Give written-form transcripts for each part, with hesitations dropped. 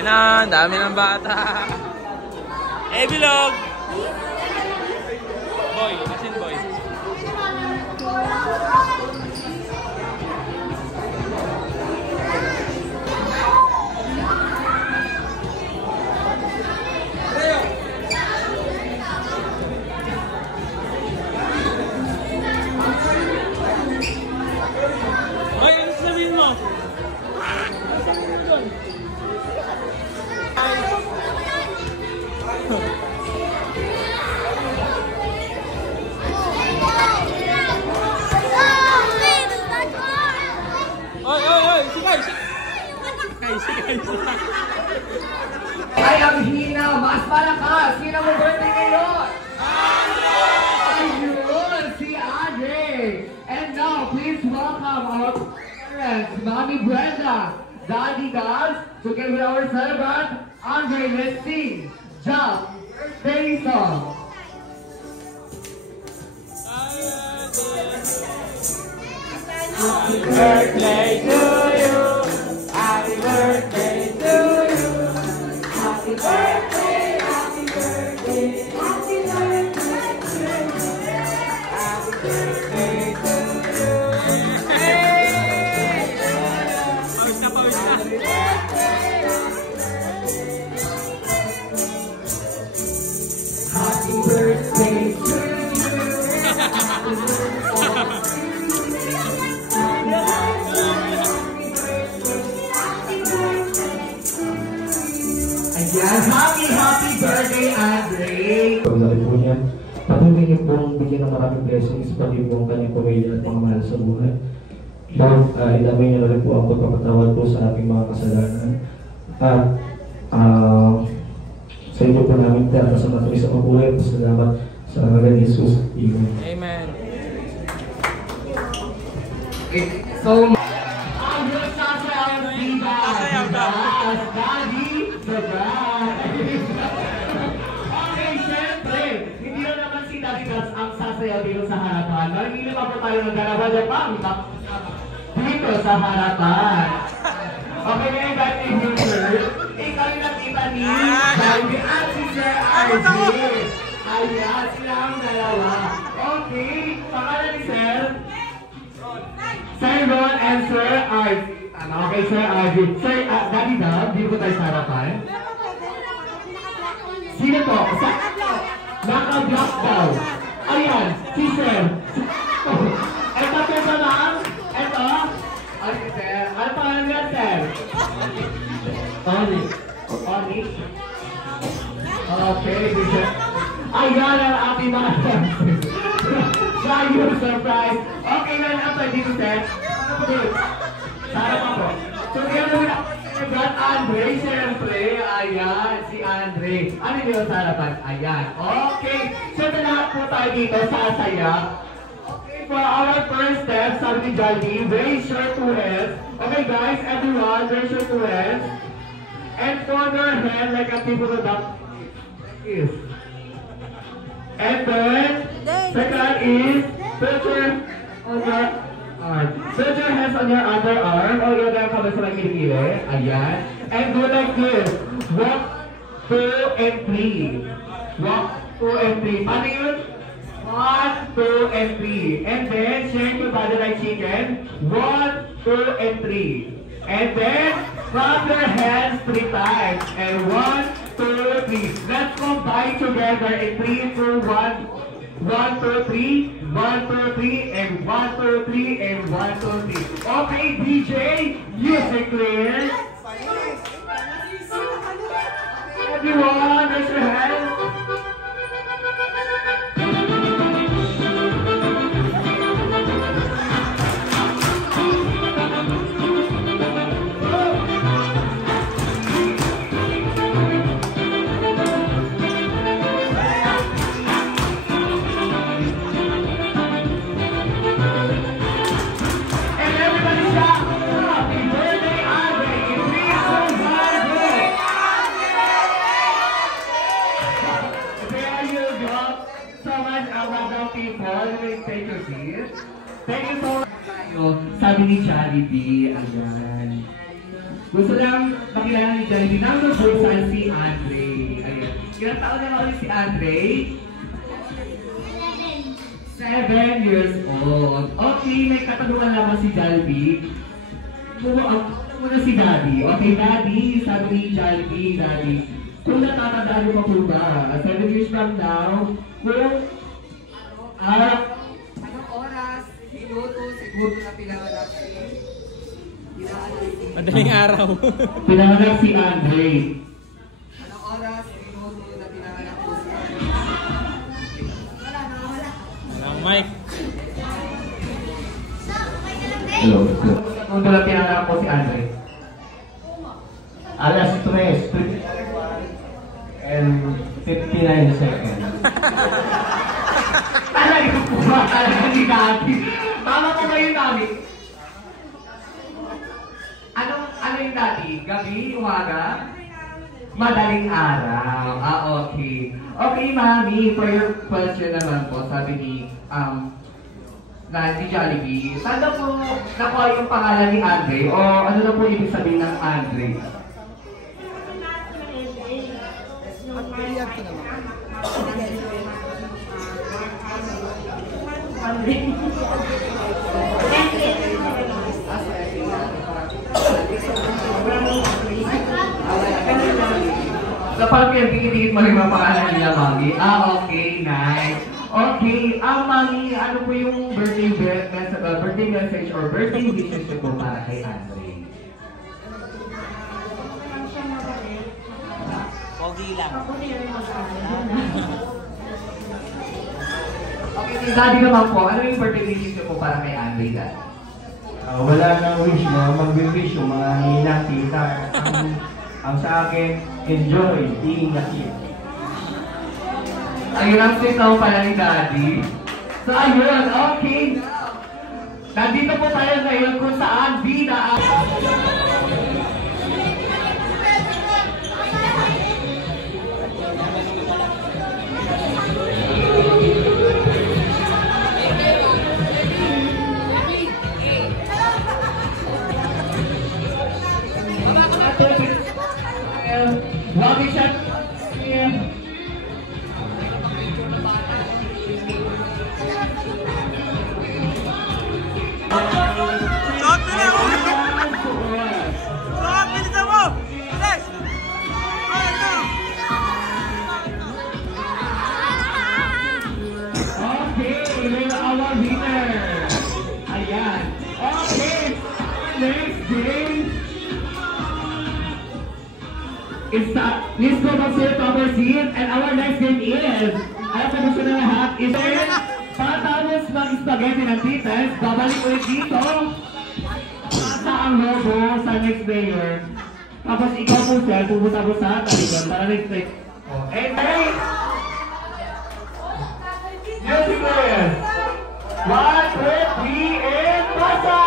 Ayun na, dami ng bata. Bilog! Boy, asin boy. Ay, ang hina! Mas malakas! Sino mo birthday ngayon? Ayun! Si Andre! And now, please welcome our parents, Mommy Brenda, Daddy Gals, together with our celebrant, Andre. Let's sing Jump Birthday Song! Happy birthday to you! Happy birthday to you! Happy birthday, happy birthday, happy birthday to you! Happy birthday to you! Hey! Pause na, pause na! Happy birthday to you! Ayan, happy birthday, Andre! Pagdali po niya, patuloy niyo pong bigyan ng maraming blessings, pati po ang kanyang pamilya at mga mahal sa buhay. Lord, idamay niyo na rin po ang pagpapatawad po sa ating mga kasalanan. At sa inyo po namin tayo sa matuloy sa mabuhay. Salamat sa ngalan ni Jesus. Amen. Amen. So, ang sasayaw diba? Daddy, okay, syempre, hindi na naman si Daddy Gals ang sasayaw dito sa harapan. Hindi pa po tayo nagdalawa-dapang dito sa harapan. Okay, ngayon Daddy Hilbert, ikaw yung nakita ni Daddy at si Sir Arjun. Ayan, sila ang dalawa. Okay, pangalan ni Sir? Sir Ron and Sir Arjun. Okay, Sir Arjun. Sir, Daddy Dab, dito po tayo sa harapan. Sino po? Naka-block daw. Ayan, si Sir. Ito po ba lang? Ito? Okay, Sir. Ano pangalan niya, Sir? Oni. Oni? Okay, si Sir. Ayan ang ating mga Thank surprise. Okay, na lang dito, Sir. Sana pa po. So, kaya naman got Andre, siyempre. Ayan, si Andre. Ano yung sa harapan? Ayan. Okay. So, lahat po tayo dito sasaya. Okay, for our first step, sabi ni Johnny, raise your two hands. Okay, guys, everyone, raise your two hands. And form your hand like a people of that is. And then, second is, put your arm. Put your hands on your underarm. O yung nakakamit sa magkikili. Ayan. And do like this. Walk, 2, and 3. Walk, 2, and 3. Paano yun? 1, 2, and 3. And then, shake your body like chicken. 1, 2, and 3. And then, clap your hands 3 times. And 1, 2, 3. Let's combine together in 3, 2, 1. 1, 2, 3, 1, 2, 3, and 1, 2, 3, and 1, 2, 3. Okay, DJ, music clear. Everyone, raise your hands. Thank you so much. Sabi ni Jollibee, ayan. Gusto lang bilang ni Jollibee ng nabusan si Andre. Ayan. Ilang taon na ulit si Andre? 7 years old. Okay, may katanungan naman si Jollibee. Muna si Daddy. Okay, Daddy, sabi ni Jollibee, Daddy. Kung natatandaan mo pa po ba, 7 years from now, kung anong oras, minuto, segundo na pinanganak si Madaling araw. pinanganak si Andre. Anong oras, minuto na pinanganak po si Walang mic. Hello. Kung doon pinanganak po si Andre. Alas 3 and 59 seconds. Talaga po ba? Talaga ni Daddy. Mama ko ba yung Daddy? Ano yung Daddy? Gabi? Umaga? Madaling araw. Okay. Okay, Mami. For your question naman po, sabi ni Nancy Jollibee, saan na po nakuha yung pangalan ni Andre? O ano na po ibig sabihin ng Andre? Sa pag-ibigit mo rin mga pangalan niya, Mami. Okay, nice. Okay, Mami, ano po yung birthday message or birthday wishes niyo po para kay Andre? Pogi lang. Okay, si Daddy naman po, ano yung birthday wishes niyo po para kay Andre, Dad? Wala nang wish, mag-wish yung mga ninang tita. Ang sa akin, enjoy being a kid. Ayun ang sitaw pala ni Daddy. So ayun, okay. Nandito po tayo ngayon kung saan bida Wagi siya. Please go back to our seat, and our next game is, alam ko gusto na lahat, is patapos mag-spaghetti ng titas, babalik ulit dito sa ang logo sa next player. Tapos ikaw po sir, pupunta po sa talikon para next play. And hey! Music players! 1, 2, 3, and pasa!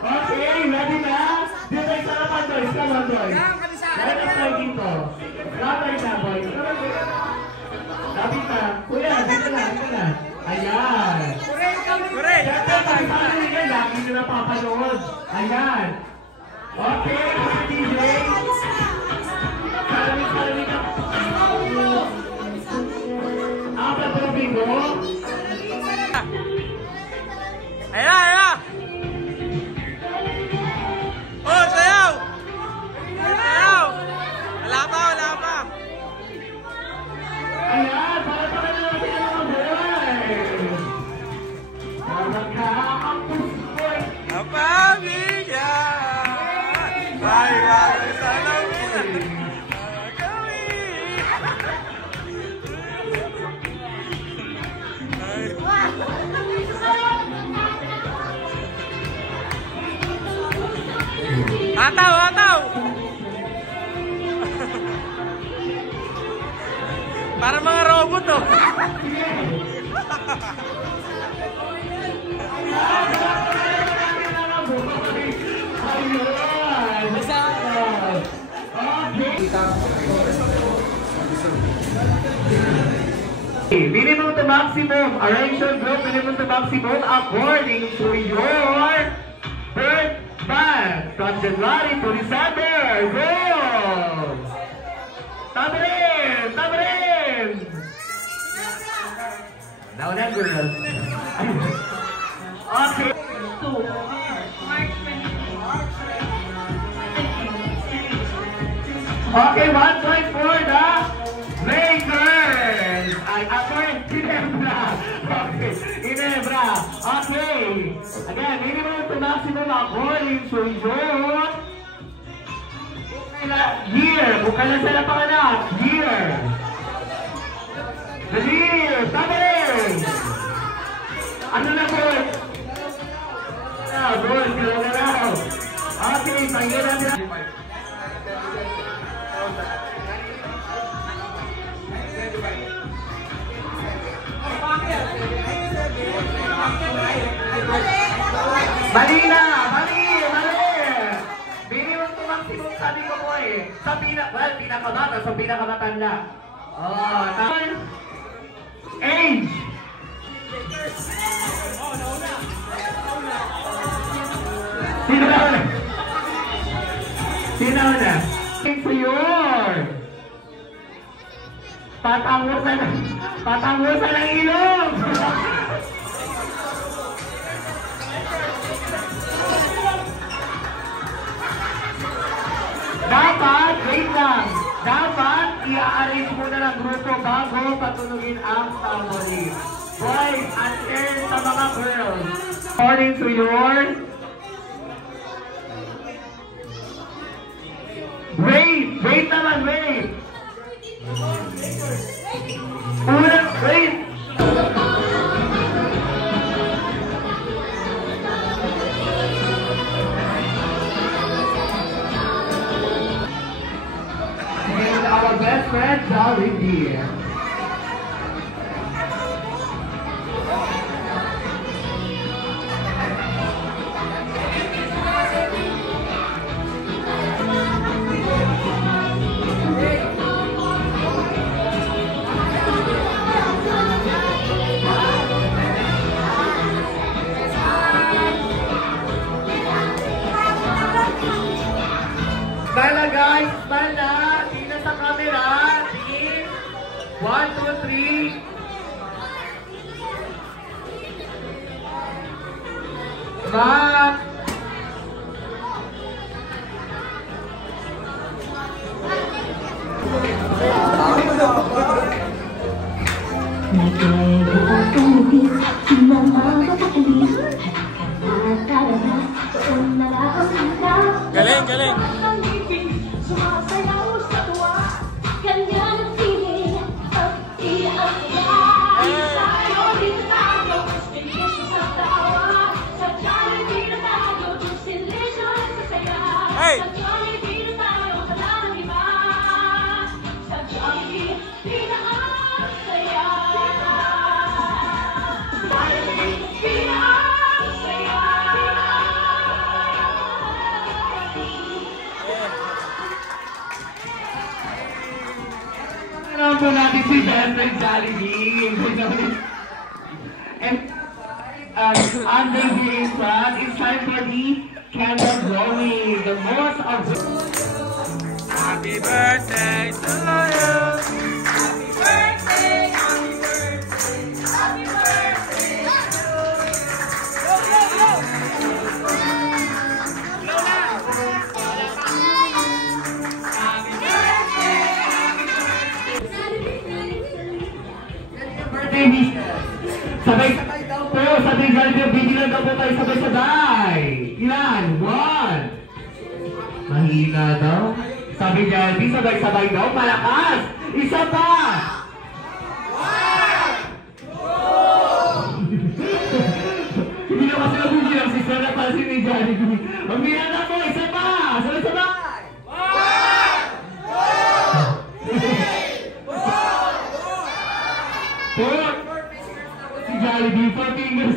Okay, ready na? Dito tayo sa naman, boys. Come on, boys. Let us try dito. Ayan. Okay, mga DJ. Salamig na. Apa trophy mo? Ayan, ayan! Oh, sayaw! Sayaw! Wala pa, wala pa! Ayan, para pa ka na natin ang mga boy. Para ka ang boy. Kapamilya! Ay, ay, salamin! Ataw, ataw! Para mga robot, oh! Minimum to maximum. Arrange your group minimum to maximum according to your birth month. From January to December. Go! Tabrin! Tabrin! Now that girl. Okay. Okay, 1 point for the Lakers. Ginebra. Okay, Ginebra. Okay. Again, minimum to maximum according to your year. Bukan lang sila panganak. Year. The year. Tabarin. Ano na po? Good. Sila na raw. Okay, panggilan nila. Mali na! Mali! Minimum to maximum sabi ko po eh. Sa pinakabata, sa pinakamatanda. Oh, tapos age! Sino na una? Sino na? To your patangusan ng ilong! Dapat, wait lang. Dapat, i-arrange muna ng grupo bago patunugin ang tambourine. Boys, answer sa mga girls. According to your... Wait naman, wait. Unang, wait. Our best friend, Charlie here. Smile na guys, smile na. Tingnan sa camera. Tingin. 1, 2, 3. Back. Galing, galing! Hey! Alam po natin si Jeffrey Jollibee. And under the infant, it's time for the candle blowing, the most of Happy birthday to you. Happy birthday, happy birthday, happy birthday to you. Lola! Happy birthday, happy birthday wishes. Sabay-sabay daw po, sa Jollibee, bibilang daw po tayo sabay-sabay. Ilan? 1. Mahina daw. Sabi Jollibee, sabay-sabay daw, malakas. Isa pa. 1. Hindi na kasi nabubilang si Sarah para si Jollibee. Mamaya na po, isa pa. Sabay-sabay. 4. Si Jollibee, 4 fingers.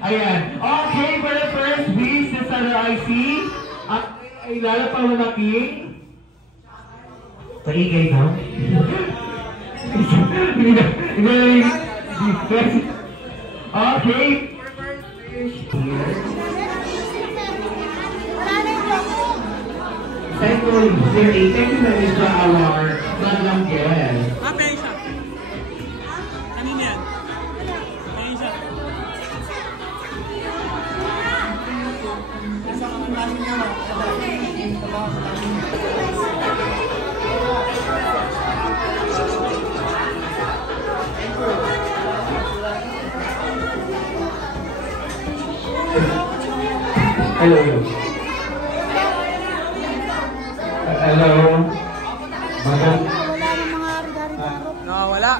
Ayan. Okay, for the first wish sa Sarah IC, ay lalapang lalaking. Paigay na. Okay. Thank you, Sir A. Thank you very much for our madlang guest. Happy isa. Kanina yan. Happy isa. Hello. Hello. Madam. Nakawala.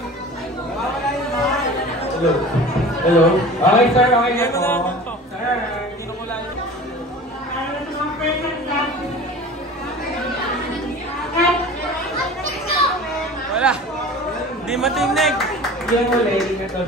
Hello. Hello. Okay, sir. Okay Hindi na mo po. na ito. Sir, hindi ko lang. Wala. Hindi matinig. Hindi ako lady na to.